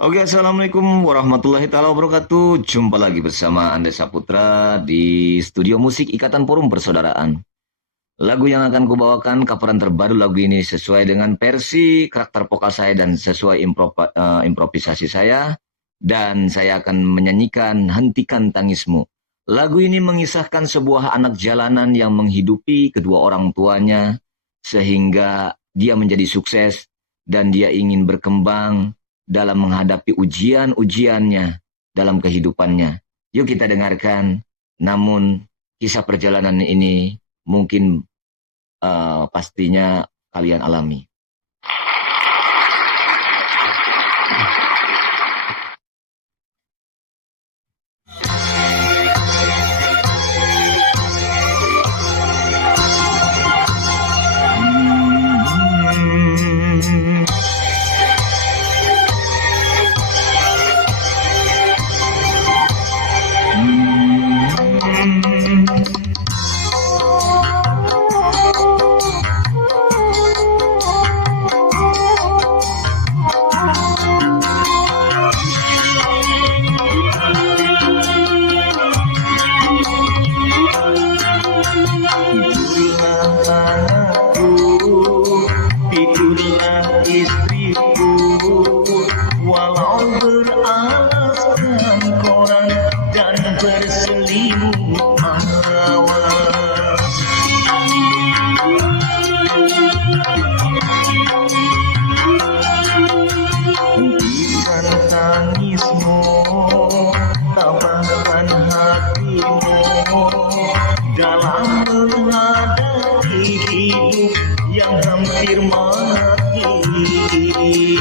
Oke, Assalamualaikum warahmatullahi taala wabarakatuh. Jumpa lagi bersama Anda Saputra di studio musik Ikatan Forum Persaudaraan. Lagu yang akan kubawakan coveran terbaru lagu ini sesuai dengan versi karakter vokal saya dan sesuai improvisasi saya. Dan saya akan menyanyikan Hentikan Tangismu. Lagu ini mengisahkan sebuah anak jalanan yang menghidupi kedua orang tuanya sehingga dia menjadi sukses dan dia ingin berkembang dalam menghadapi ujian-ujiannya dalam kehidupannya. Yuk kita dengarkan. Namun kisah perjalanan ini mungkin pastinya kalian alami. Tidurlah istriku, walau beralaskan koran dan berselimut awan. Hentikan tangismu, tabahkan hatimu dalam menghadapi hidup yang hampir mati ini.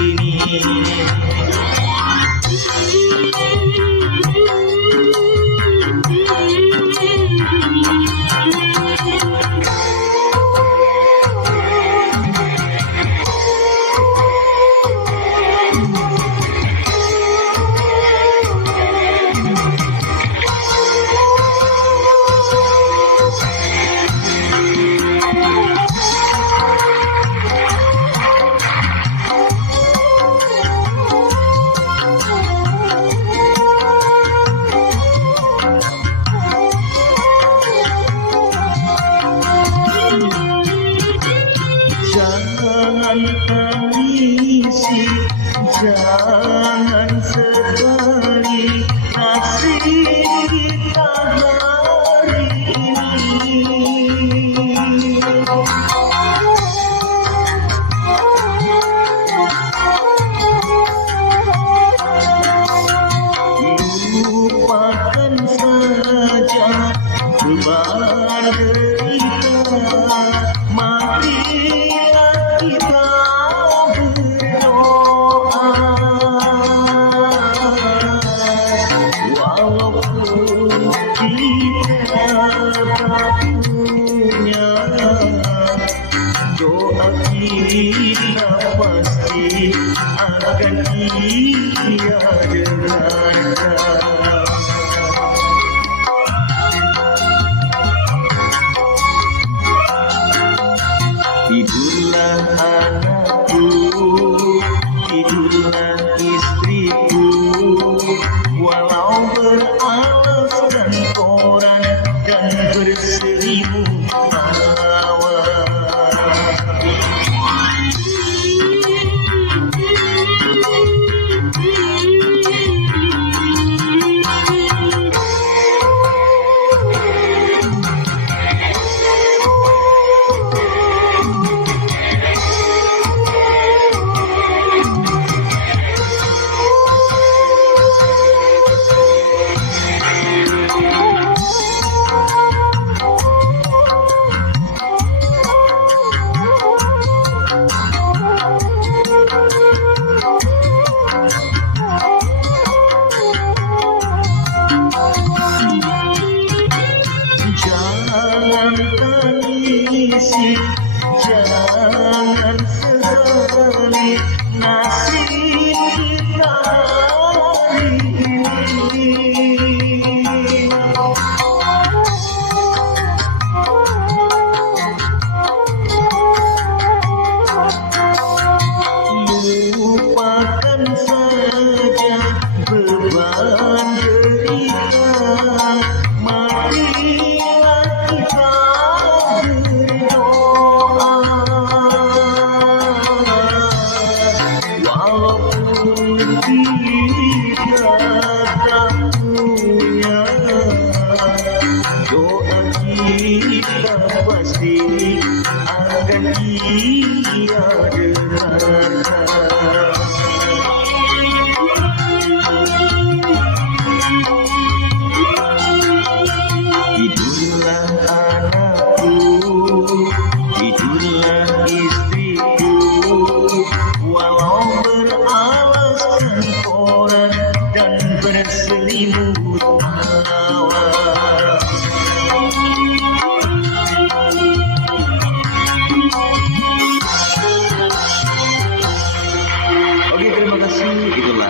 Jangan tangisi, jangan sedih, nasib kita hari ini. Lupakan saja beban derita, marilah kita berdoa. Walaupun kita tak punya, doa kita pasti akan Ia dengarkan. Tidurlah anakku, tidurlah istriku, walau beralaskan koran dan berselimut awan. kasih, itulah